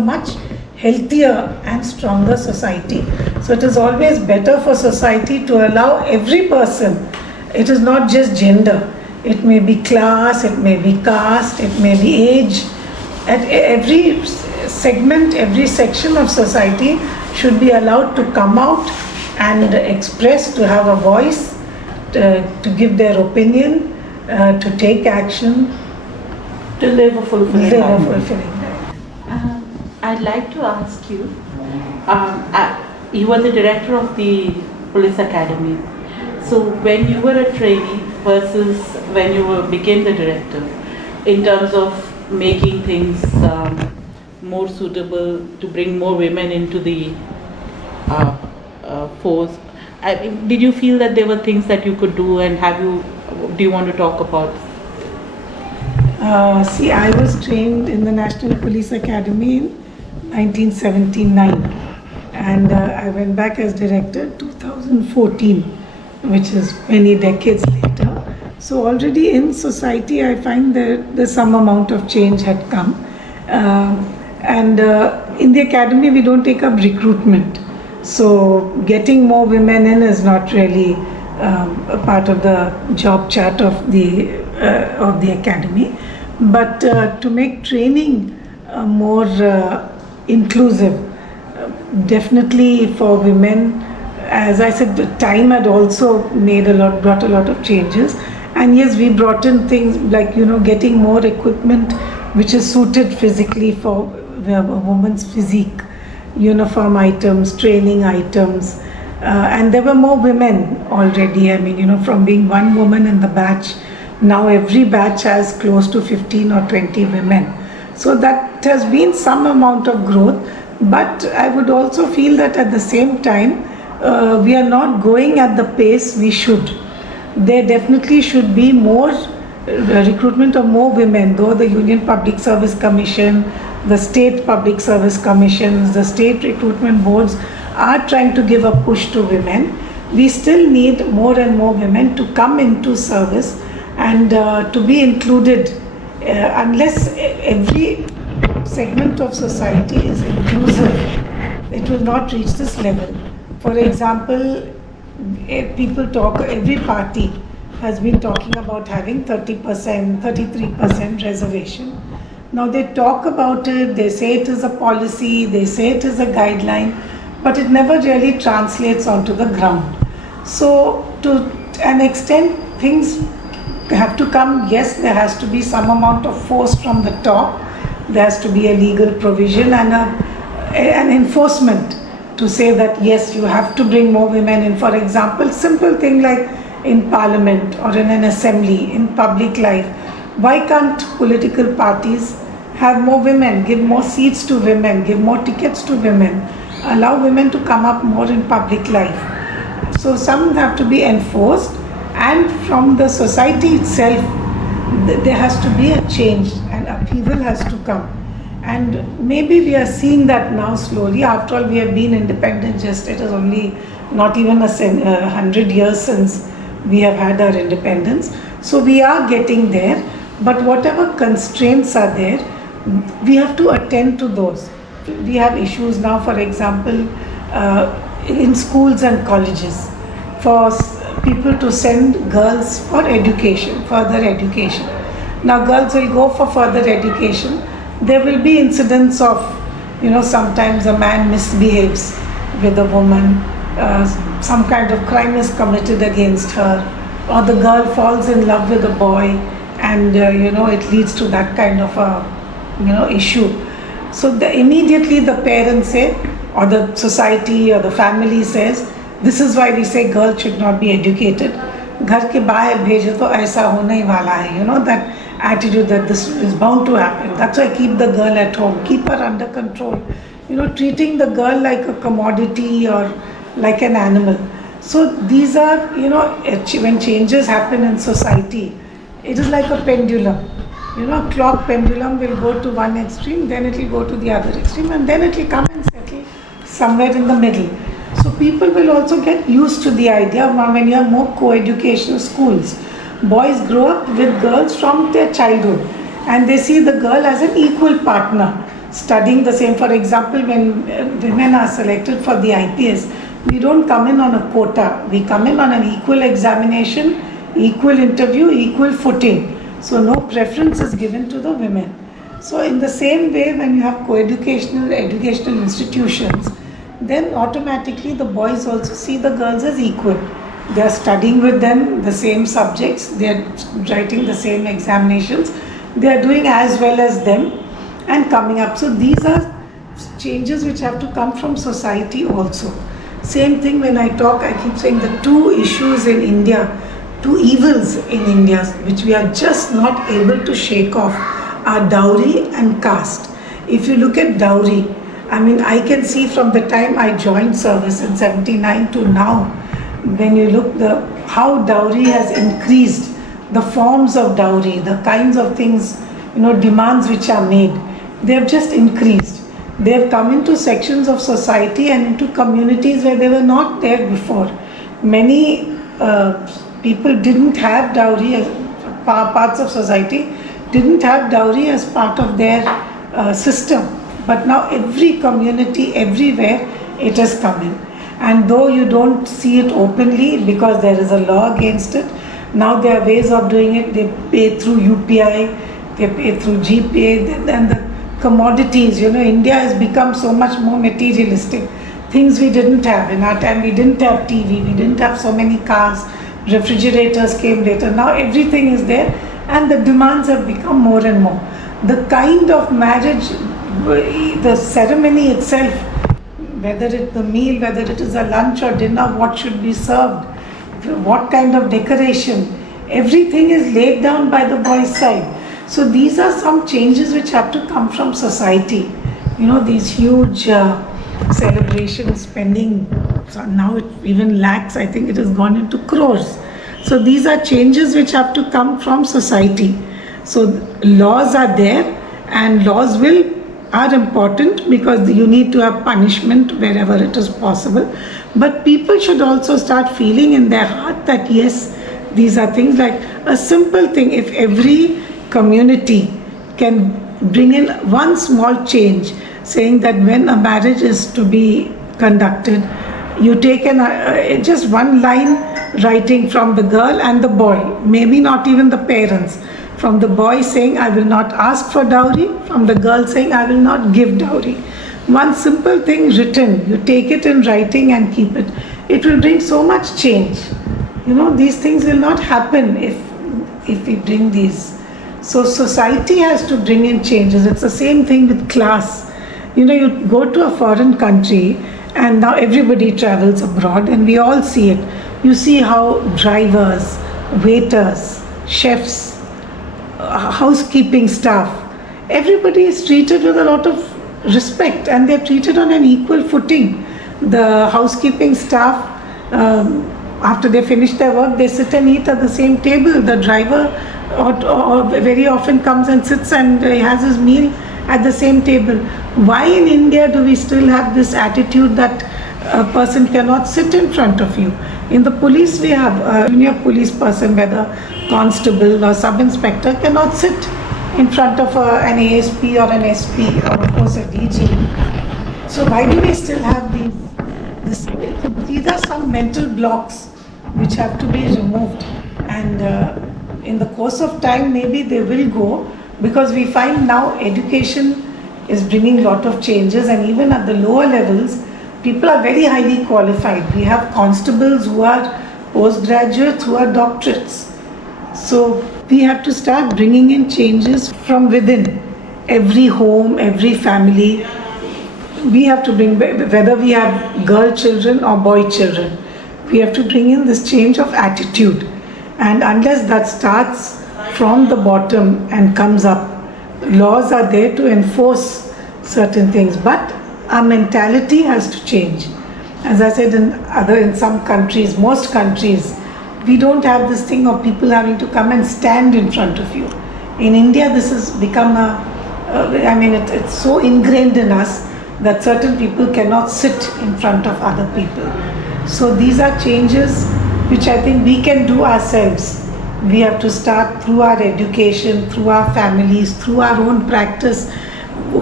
much healthier and stronger society. So it is always better for society to allow every person. It is not just gender. It may be class, it may be caste, it may be age. At every segment, every section of society should be allowed to come out and express, to have a voice, to give their opinion, to take action, to live a fulfilling life. I'd like to ask you, you were the director of the police academy. So when you were a trainee versus when you became the director, in terms of making things more suitable to bring more women into the force, did you feel that there were things that you could do, and do you want to talk about? See, I was trained in the National Police Academy in 1979, and I went back as director 2014, which is many decades later. So already in society, I find that there's some amount of change had come. And in the academy, we don't take up recruitment. So getting more women in is not really a part of the job chart of the academy. But to make training more inclusive, definitely for women, as I said, the time had also brought a lot of changes. And yes, we brought in things like, getting more equipment which is suited physically for a woman's physique, uniform items, training items. And there were more women already. I mean, from being one woman in the batch, now every batch has close to 15 or 20 women. So that has been some amount of growth. But I would also feel that at the same time, we are not going at the pace we should. There definitely should be more recruitment of more women, though the Union Public Service Commission, the state public service commissions, the state recruitment boards are trying to give a push to women. We still need more and more women to come into service and to be included. Unless every segment of society is inclusive, it will not reach this level. For example, every party has been talking about having 30%, 33% reservation. Now they talk about it, they say it is a policy, they say it is a guideline, but it never really translates onto the ground. So to an extent, things have to come. Yes, there has to be some amount of force from the top. There has to be a legal provision and an enforcement to say that yes, you have to bring more women in. For example, simple thing like in parliament or in an assembly, in public life, why can't political parties have more women, give more seats to women, give more tickets to women, allow women to come up more in public life? So some have to be enforced, and from the society itself, there has to be a change and upheaval has to come. And maybe we are seeing that now slowly. After all, we have been independent it is only not even 100 years since we have had our independence. So we are getting there, but whatever constraints are there, we have to attend to those. We have issues now, for example, in schools and colleges, for people to send girls for education, further education. Now girls will go for further education. There will be incidents of, sometimes a man misbehaves with a woman, some kind of crime is committed against her, or the girl falls in love with a boy, and it leads to that kind of a issue. So immediately the parents say, or the society or the family says, this is why we say girls should not be educated. घर के बाहर भेजे तो ऐसा होने ही वाला है, that attitude that this is bound to happen. That's why keep the girl at home, keep her under control. Treating the girl like a commodity or like an animal. So these are, when changes happen in society, it is like a pendulum. Clock pendulum will go to one extreme, then it will go to the other extreme, and then it will come and settle somewhere in the middle. So people will also get used to the idea when you have more co-educational schools. Boys grow up with girls from their childhood and they see the girl as an equal partner. studying the same. For example, when women are selected for the IPS, we don't come in on a quota. We come in on an equal examination, equal interview, equal footing. So no preference is given to the women. So in the same way, when you have co-educational educational institutions, then automatically the boys also see the girls as equal. They are studying with them the same subjects, they are writing the same examinations, they are doing as well as them and coming up. So these are changes which have to come from society also. Same thing when I talk, I keep saying the two issues in India, two evils in India which we are just not able to shake off are dowry and caste. If you look at dowry, I mean, I can see from the time I joined service in 79 to now, when you look how dowry has increased, the forms of dowry, the kinds of things, demands which are made, they have just increased. They have come into sections of society and into communities where they were not there before. Many people didn't have dowry as parts of society, didn't have dowry as part of their system. But now every community, everywhere, it has come in. And though you don't see it openly because there is a law against it, now there are ways of doing it. They pay through UPI, they pay through GPay, then the commodities. India has become so much more materialistic. Things we didn't have. In our time, we didn't have TV, we didn't have so many cars, refrigerators came later. Now everything is there and the demands have become more and more. The kind of marriage, the ceremony itself, whether it's the meal, whether it is a lunch or dinner, what should be served, what kind of decoration, everything is laid down by the boys' side. So these are some changes which have to come from society. These huge celebrations, spending, so now it even lakhs, I think it has gone into crores. So these are changes which have to come from society. So laws are there and laws are important because you need to have punishment wherever it is possible. But people should also start feeling in their heart that yes, these are things like a simple thing. If every community can bring in one small change, saying that when a marriage is to be conducted, you take just one line writing from the girl and the boy, maybe not even the parents. From the boy saying, I will not ask for dowry, from the girl saying, I will not give dowry. One simple thing written, you take it in writing and keep it. It will bring so much change. These things will not happen if we bring these. So society has to bring in changes. It's the same thing with class. You go to a foreign country and now everybody travels abroad and we all see it. You see how drivers, waiters, chefs, housekeeping staff, everybody is treated with a lot of respect and they're treated on an equal footing. The housekeeping staff, after they finish their work, they sit and eat at the same table. The driver or very often comes and sits and has his meal at the same table. Why in India do we still have this attitude that a person cannot sit in front of you? In the police, we have a junior police person, whether constable or sub-inspector, cannot sit in front of an ASP or an SP or of course a DG. So why do we still have these are some mental blocks which have to be removed, and in the course of time maybe they will go, because we find now education is bringing a lot of changes, and even at the lower levels people are very highly qualified. We have constables who are postgraduates, who are doctorates. So we have to start bringing in changes from within. Every home, every family, we have to bring, whether we have girl children or boy children, we have to bring in this change of attitude. And unless that starts from the bottom and comes up, laws are there to enforce certain things, but our mentality has to change. As I said, in some countries, most countries, we don't have this thing of people having to come and stand in front of you. In India, this has become it's so ingrained in us that certain people cannot sit in front of other people. So these are changes which I think we can do ourselves. We have to start through our education, through our families, through our own practice.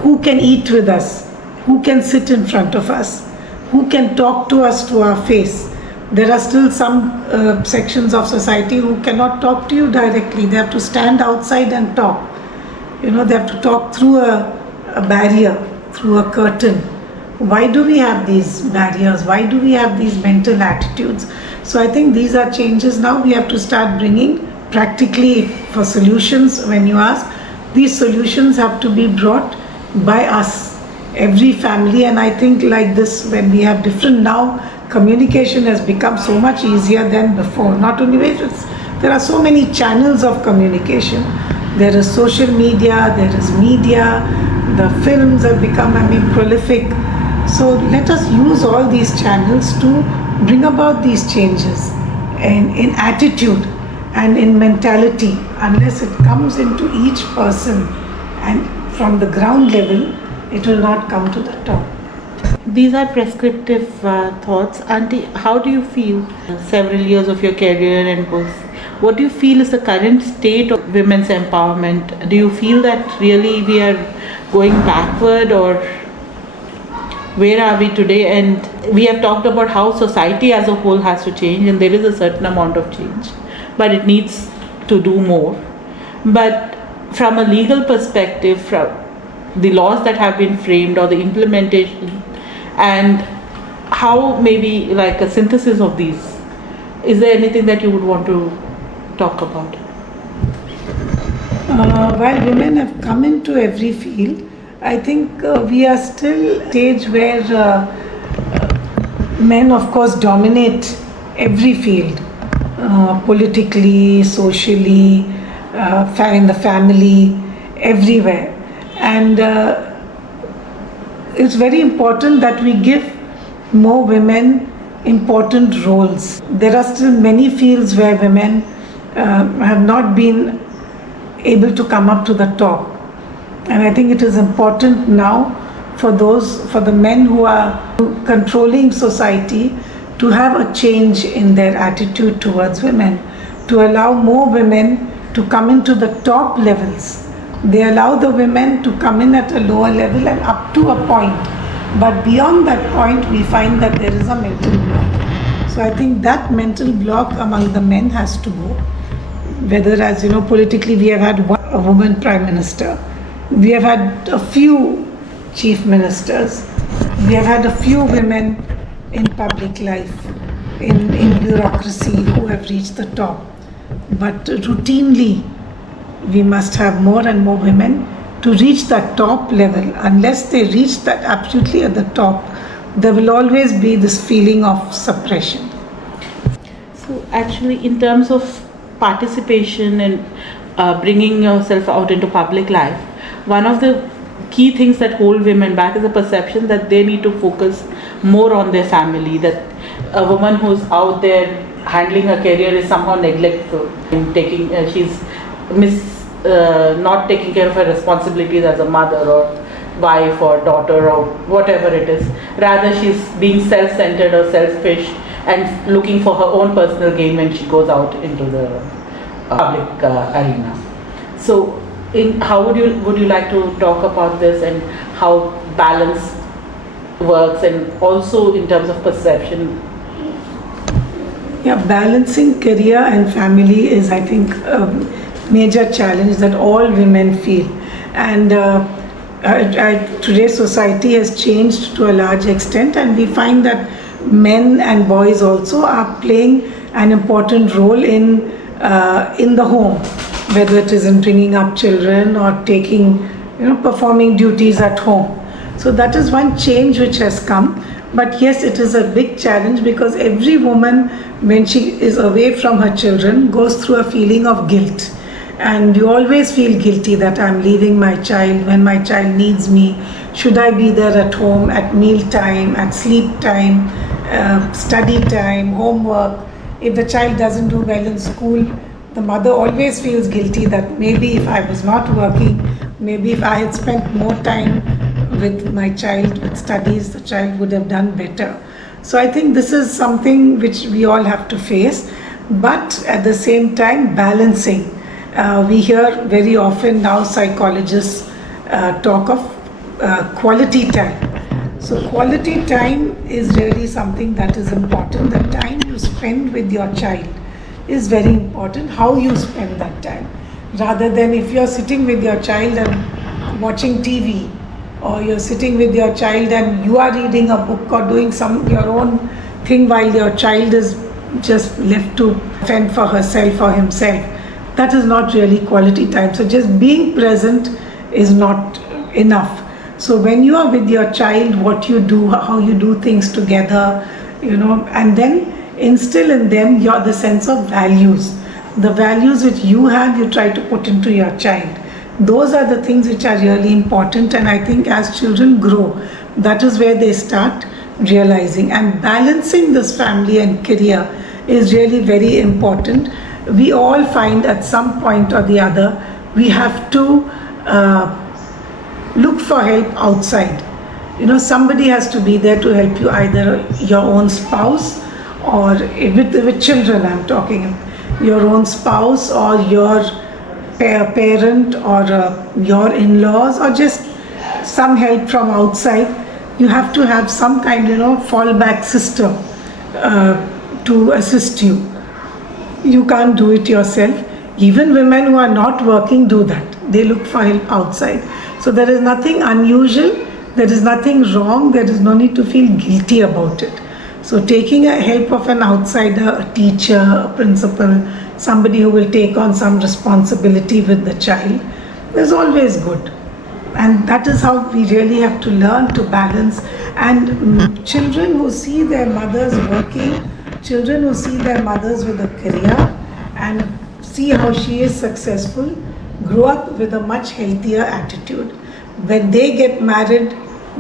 who can eat with us, who can sit in front of us, who can talk to us to our face. There are still some sections of society who cannot talk to you directly. They have to stand outside and talk. They have to talk through a barrier, through a curtain. Why do we have these barriers? Why do we have these mental attitudes? So I think these are changes now we have to start bringing practically for solutions. When you ask, these solutions have to be brought by us, every family. And I think like this, when we have different now, communication has become so much easier than before. Not only ways, there are so many channels of communication. There is social media, there is media, the films have become, prolific. So let us use all these channels to bring about these changes in attitude and in mentality. Unless it comes into each person and from the ground level, it will not come to the top. These are prescriptive thoughts. Auntie, how do you feel several years of your career and post? What do you feel is the current state of women's empowerment? Do you feel that really we are going backward, or where are we today? And we have talked about how society as a whole has to change, and there is a certain amount of change, but it needs to do more. But from a legal perspective, from the laws that have been framed or the implementation, and how maybe like a synthesis of these, is there anything that you would want to talk about? While women have come into every field, I think we are still at a stage where men of course dominate every field, politically, socially, in the family, everywhere. And it's very important that we give more women important roles. There are still many fields where women have not been able to come up to the top. And I think it is important now for the men who are controlling society to have a change in their attitude towards women, to allow more women to come into the top levels. They allow the women to come in at a lower level and up to a point. But beyond that point, we find that there is a mental block. So I think that mental block among the men has to go. Whether, as you know, politically we have had a woman prime minister. We have had a few chief ministers. We have had a few women in public life, in bureaucracy, who have reached the top. But routinely, we must have more and more women to reach that top level. Unless they reach that absolutely at the top, there will always be this feeling of suppression. So actually, in terms of participation and bringing yourself out into public life, one of the key things that hold women back is the perception that they need to focus more on their family, that a woman who's out there handling her career is somehow neglectful in she's not taking care of her responsibilities as a mother or wife or daughter or whatever it is. Rather, she's being self-centered or selfish and looking for her own personal gain when she goes out into the public arena. So, how would you like to talk about this and how balance works, and also in terms of perception? Yeah, balancing career and family is, I think, a major challenge that all women feel. And today's society has changed to a large extent, and we find that men and boys also are playing an important role in the home, whether it is in bringing up children or performing duties at home. So that is one change which has come. But yes, it is a big challenge, because every woman, when she is away from her children, goes through a feeling of guilt. And you always feel guilty that I'm leaving my child when my child needs me. Should I be there at home, at meal time, at sleep time, study time, homework? If the child doesn't do well in school, the mother always feels guilty that maybe if I was not working, maybe if I had spent more time with my child, with studies, the child would have done better. So I think this is something which we all have to face, but at the same time balancing. We hear very often now psychologists talk of quality time. So quality time is really something that is important. The time you spend with your child is very important, how you spend that time. Rather than if you're sitting with your child and watching TV, or you're sitting with your child and you are reading a book or doing your own thing while your child is just left to fend for herself or himself, that is not really quality time. So just being present is not enough. So when you are with your child, what you do, how you do things together, and then instill in them the sense of values. The values which you have, you try to put into your child. Those are the things which are really important, and I think as children grow, that is where they start realizing. And balancing this family and career is really very important. We all find at some point or the other, we have to look for help outside. Somebody has to be there to help you, either your own spouse or with children I'm talking, your own spouse or your parent or your in-laws, or just some help from outside. You have to have some kind fallback system to assist you. You can't do it yourself. Even women who are not working do that. They look for help outside. So there is nothing unusual, there is nothing wrong, there is no need to feel guilty about it. So taking a help of an outsider, a teacher, a principal, somebody who will take on some responsibility with the child, is always good. And that is how we really have to learn to balance. And children who see their mothers working, children who see their mothers with a career and see how she is successful, grow up with a much healthier attitude. When they get married,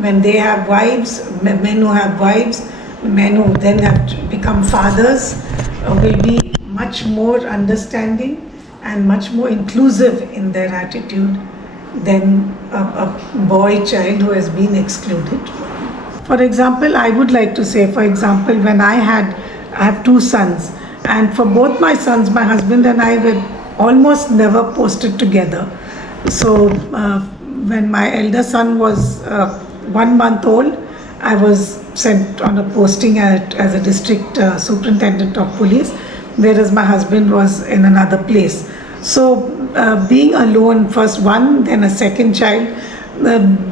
when they have wives, men who have wives, men who then have become fathers, will be much more understanding and much more inclusive in their attitude than a boy child who has been excluded. For example, I would like to say, when I have two sons, and for both my sons, my husband and I were almost never posted together. So when my elder son was 1 month old, I was sent on a posting as a district superintendent of police, whereas my husband was in another place. So being alone, first one, then a second child,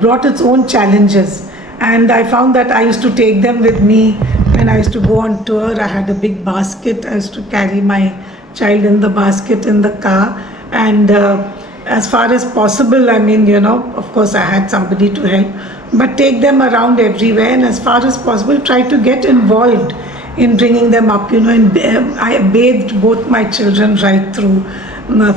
brought its own challenges. And I found that I used to take them with me when I used to go on tour. I had a big basket. I used to carry my child in the basket in the car. And as far as possible, of course I had somebody to help, but take them around everywhere, and as far as possible try to get involved in bringing them up. I bathed both my children right through,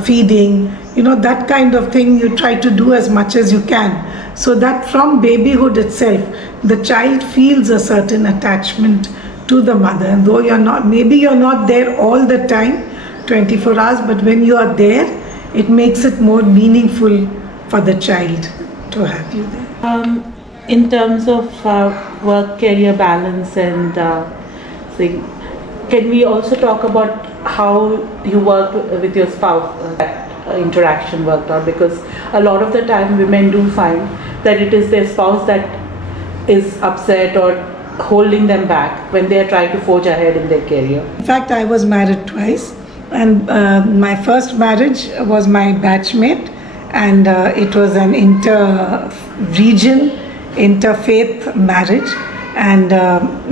feeding, that kind of thing you try to do as much as you can, so that from babyhood itself, the child feels a certain attachment to the mother. And though you're not there all the time, 24 hours, but when you are there, it makes it more meaningful for the child to have you there. In terms of work-career balance and thing, can we also talk about how you work with your spouse, that interaction worked out? Because a lot of the time women do find that it is their spouse that is upset or holding them back when they are trying to forge ahead in their career. In fact, I was married twice, and my first marriage was my batchmate, and it was an inter-region, interfaith marriage, and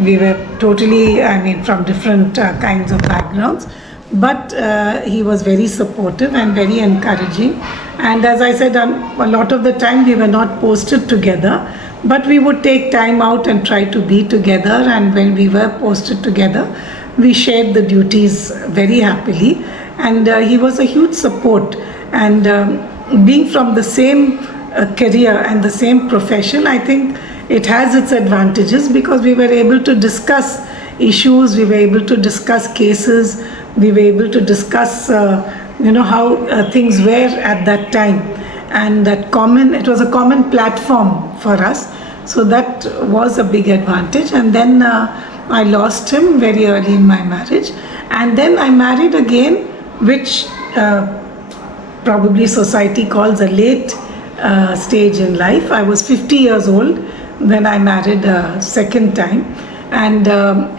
we were totally, from different kinds of backgrounds, but he was very supportive and very encouraging. And as I said, a lot of the time we were not posted together, but we would take time out and try to be together, and when we were posted together, we shared the duties very happily, and he was a huge support. And being from the same career and the same profession, I think it has its advantages, because we were able to discuss issues, we were able to discuss cases, we were able to discuss how things were at that time, and it was a common platform for us, so that was a big advantage. And then I lost him very early in my marriage, and then I married again, which probably society calls a late stage in life. I was 50 years old when I married a second time, and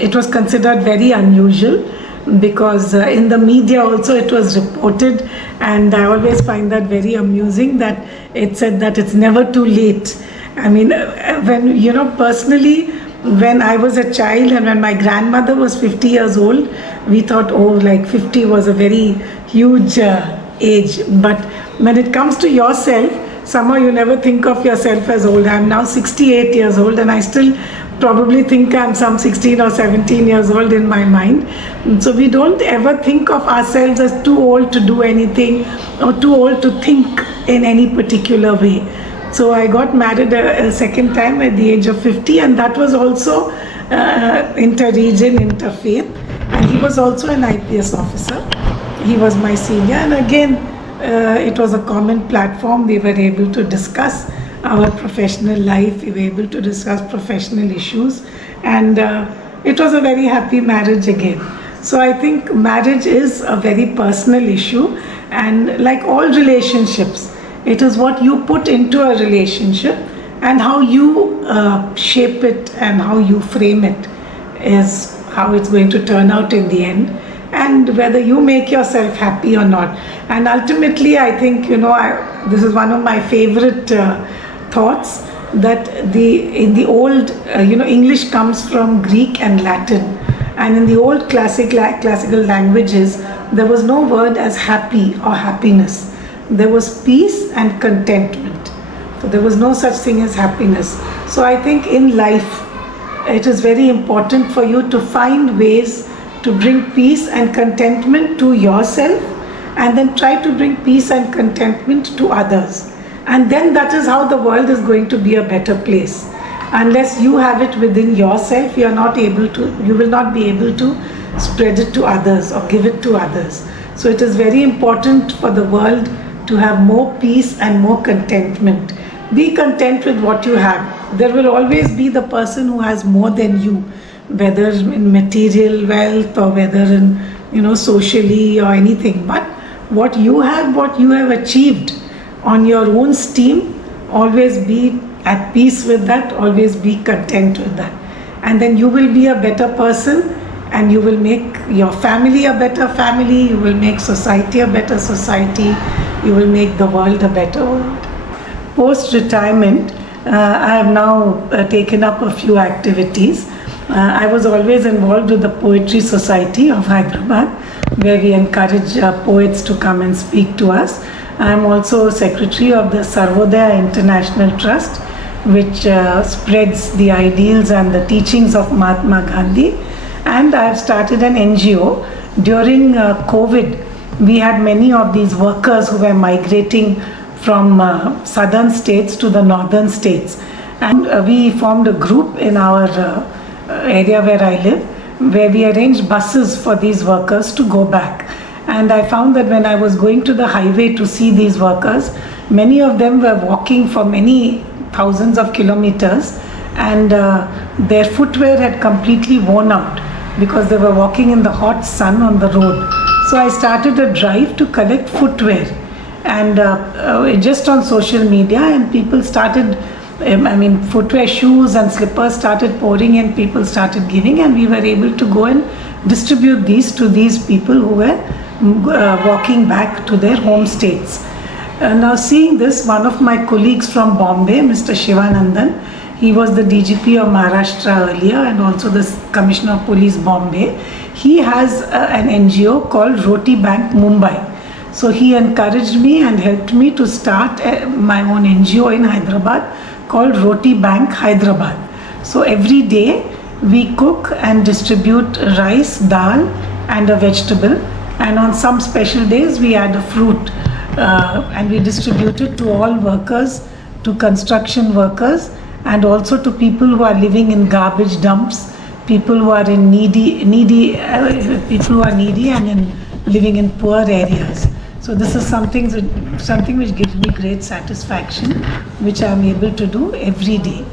it was considered very unusual because in the media also it was reported, and I always find that very amusing that it said that it's never too late. I mean, when personally, when I was a child and when my grandmother was 50 years old, we thought, oh, like 50 was a very huge age. But when it comes to yourself, somehow you never think of yourself as old. I'm now 68 years old and I still probably think I'm some 16 or 17 years old in my mind. So we don't ever think of ourselves as too old to do anything or too old to think in any particular way. So I got married a second time at the age of 50, and that was also inter-region, interfaith, and he was also an IPS officer. He was my senior, and again it was a common platform. We were able to discuss our professional life, we were able to discuss professional issues, and it was a very happy marriage again. So I think marriage is a very personal issue, and like all relationships, it is what you put into a relationship and how you shape it and how you frame it is how it's going to turn out in the end, and whether you make yourself happy or not. And ultimately, I think, this is one of my favorite thoughts, that in the old, English comes from Greek and Latin, and in the old classical languages, there was no word as happy or happiness. There was peace and contentment. So there was no such thing as happiness. So I think in life, it is very important for you to find ways to bring peace and contentment to yourself, and then try to bring peace and contentment to others. And then that is how the world is going to be a better place. Unless you have it within yourself, you will not be able to spread it to others or give it to others. So it is very important for the world to have more peace and more contentment. Be content with what you have. There will always be the person who has more than you, whether in material wealth or whether in socially or anything. But what you have achieved on your own steam, always be at peace with that, always be content with that. And then you will be a better person, and you will make your family a better family, you will make society a better society, you will make the world a better world. Post-retirement, I have now taken up a few activities. I was always involved with the Poetry Society of Hyderabad, where we encourage poets to come and speak to us. I am also secretary of the Sarvodaya International Trust, which spreads the ideals and the teachings of Mahatma Gandhi. And I have started an NGO. During COVID, we had many of these workers who were migrating from southern states to the northern states. And we formed a group in our area where I live, where we arranged buses for these workers to go back. And I found that when I was going to the highway to see these workers, many of them were walking for many thousands of kilometers, and their footwear had completely worn out because they were walking in the hot sun on the road. So I started a drive to collect footwear, and just on social media, and people started, footwear, shoes and slippers started pouring in, people started giving, and we were able to go and distribute these to these people who were walking back to their home states. Now seeing this, one of my colleagues from Bombay, Mr. Shivanandan, he was the DGP of Maharashtra earlier and also the Commissioner of Police Bombay. He has an NGO called Roti Bank Mumbai. So he encouraged me and helped me to start my own NGO in Hyderabad called Roti Bank Hyderabad. So every day we cook and distribute rice, dal and a vegetable, and on some special days we add a fruit, and we distribute it to all workers, to construction workers, and also to people who are living in garbage dumps, people who are in needy and living in poor areas. So this is something which gives me great satisfaction, which I am able to do every day.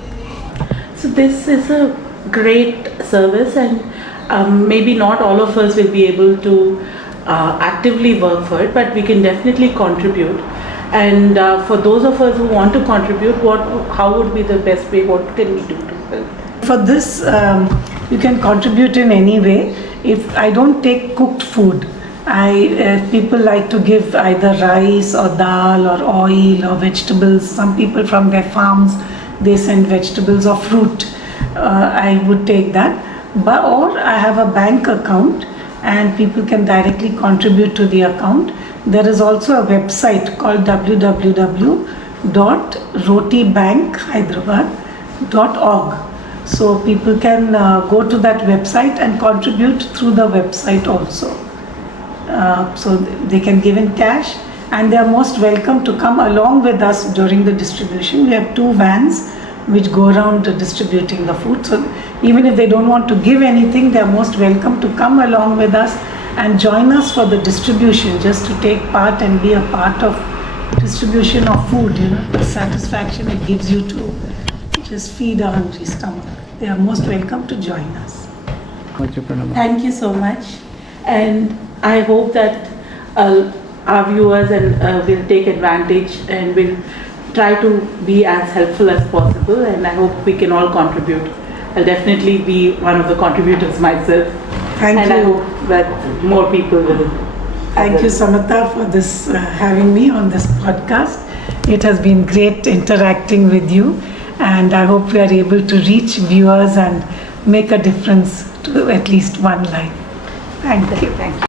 So this is a great service, and maybe not all of us will be able to actively work for it, but we can definitely contribute. And for those of us who want to contribute, how would be the best way? What can we do to help? For this, you can contribute in any way. If I don't take cooked food, people like to give either rice or dal or oil or vegetables. Some people from their farms, they send vegetables or fruit. I would take that. Or I have a bank account and people can directly contribute to the account. There is also a website called www.rotibankhyderabad.org. So people can go to that website and contribute through the website also. So they can give in cash, and they are most welcome to come along with us during the distribution. We have 2 vans which go around distributing the food. So even if they don't want to give anything, they are most welcome to come along with us and join us for the distribution, just to take part and be a part of distribution of food, the satisfaction it gives you to just feed a hungry stomach. They are most welcome to join us. Thank you so much. And I hope that our viewers will take advantage and will try to be as helpful as possible, and I hope we can all contribute. I'll definitely be one of the contributors myself. Thank and you. I hope that more people will. Thank you, Samantha, for this having me on this podcast. It has been great interacting with you, and I hope we are able to reach viewers and make a difference to at least one life. Thank you. Thank you.